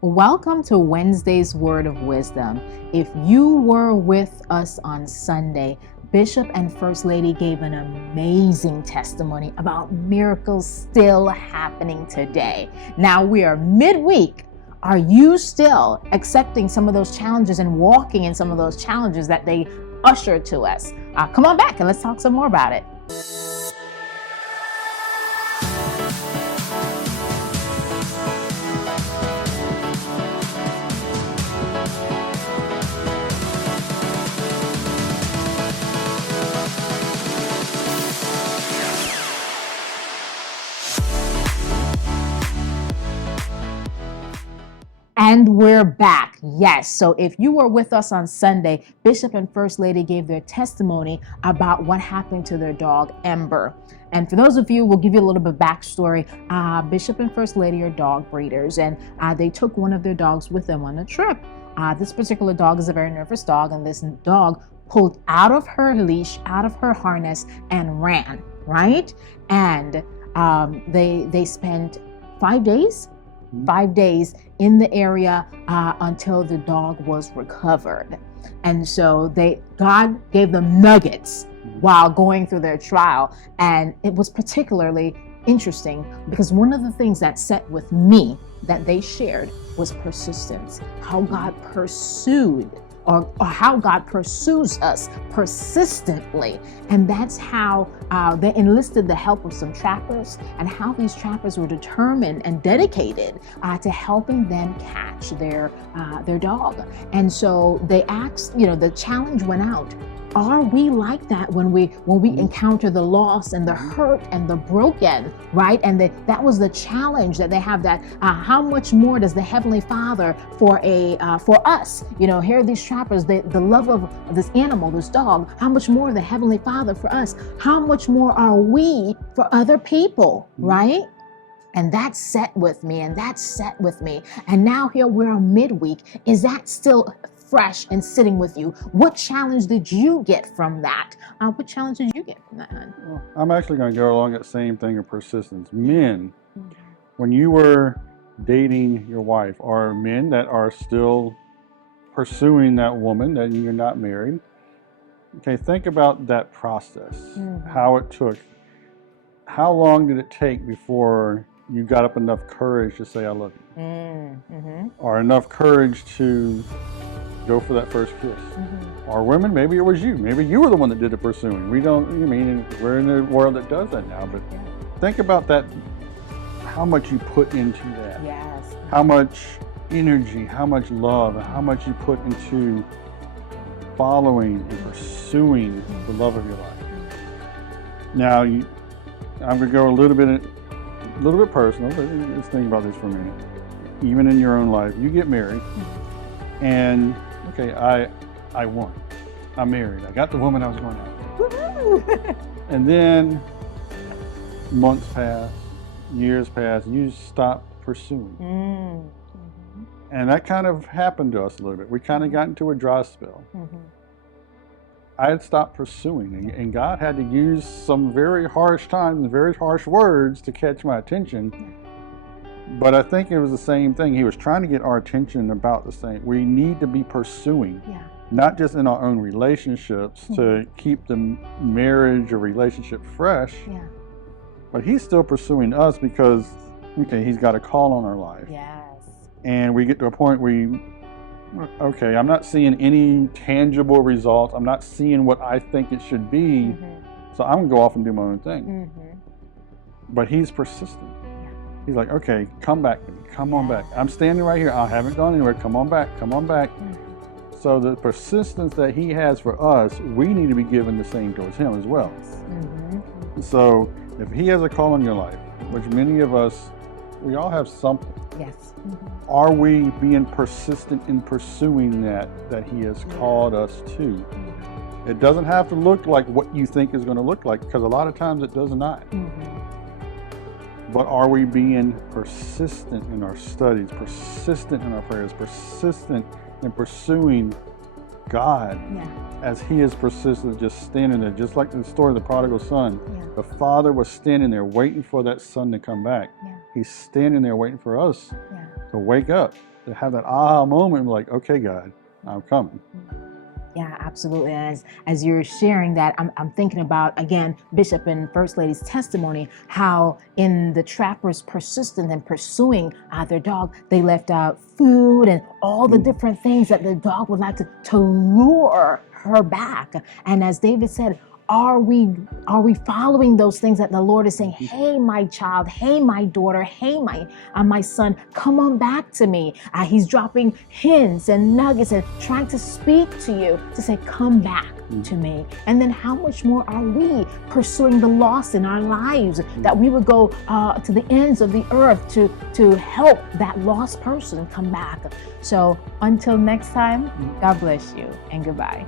Welcome to Wednesday's Word of Wisdom. If you were with us on Sunday, Bishop and First Lady gave an amazing testimony about miracles still happening today. Now we are midweek. Are you still accepting some of those challenges and walking in some of those challenges that they ushered to us? Come on back and let's talk some more about it. And we're back. Yes. So if you were with us on Sunday, Bishop and First Lady gave their testimony about what happened to their dog, Ember. And for those of you, we'll give you a little bit of backstory. Bishop and First Lady are dog breeders, and they took one of their dogs with them on a trip. This particular dog is a very nervous dog, and this dog pulled out of her leash, out of her harness, and ran, right? And they spent 5 days in the area until the dog was recovered. And so God gave them nuggets while going through their trial. And it was particularly interesting because one of the things that set with me that they shared was persistence, how God pursued or how God pursues us persistently. And that's how they enlisted the help of some trappers, and how these trappers were determined and dedicated to helping them catch their dog. And so they asked, the challenge went out. Are we like that when we encounter the loss and the hurt and the broken, right? And that was the challenge that they have, that how much more does the Heavenly Father for us? Here are these trappers, the love of this animal, this dog. How much more the Heavenly Father for us? How much more are we for other people, right? And that set with me, And now here we're on midweek. Is that still fresh and sitting with you? What challenge did you get from that? What challenge did you get from that? Well, I'm actually going to go along that same thing of persistence. Men, when you were dating your wife, are men that are still pursuing that woman that you're not married. Okay, think about that process, how it took. How long did it take before you got up enough courage to say, I love you? Or enough courage to go for that first kiss. Or women, maybe it was you. Maybe you were the one that did the pursuing. We're in a world that does that now, but think about that, how much you put into that. Yes. How much energy, how much love, how much you put into following and pursuing the love of your life. Now, I'm going to go a little bit personal, but let's think about this for a minute. Even in your own life, you get married, and okay, I won. I'm married. I got the woman I was going after. And then months pass, years pass, you stop pursuing. And that kind of happened to us a little bit. We kind of got into a dry spell. I had stopped pursuing, and God had to use some very harsh times and very harsh words to catch my attention. But I think it was the same thing. He was trying to get our attention about the same. We need to be pursuing, not just in our own relationships to keep the marriage or relationship fresh, but he's still pursuing us because, he's got a call on our life. Yes. And we get to a point where I'm not seeing any tangible results. I'm not seeing what I think it should be. So I'm going to go off and do my own thing. But he's persistent. He's like, okay, come back to me. Come on back. I'm standing right here. I haven't gone anywhere. Come on back. Come on back. So the persistence that he has for us, we need to be given the same towards him as well. So if he has a call in your life, which many of us, we all have something. Yes. Are we being persistent in pursuing that he has called us to? It doesn't have to look like what you think is going to look like, because a lot of times it does not. But are we being persistent in our studies, persistent in our prayers, persistent in pursuing God as he is persistent, just standing there, just like in the story of the prodigal son. The father was standing there waiting for that son to come back. He's standing there waiting for us to wake up. to have that aha moment, like, okay, God, I'm coming. Yeah, absolutely. As you're sharing that, I'm thinking about, again, Bishop and First Lady's testimony, how in the trappers persistent and pursuing their dog, they left out food and all the different things that the dog would like to lure her back. And as David said, are we following those things that the Lord is saying, hey, my child, hey, my daughter, hey, my son, come on back to me. He's dropping hints and nuggets and trying to speak to you to say, come back to me. And then how much more are we pursuing the lost in our lives, that we would go to the ends of the earth to help that lost person come back. So until next time, God bless you and goodbye.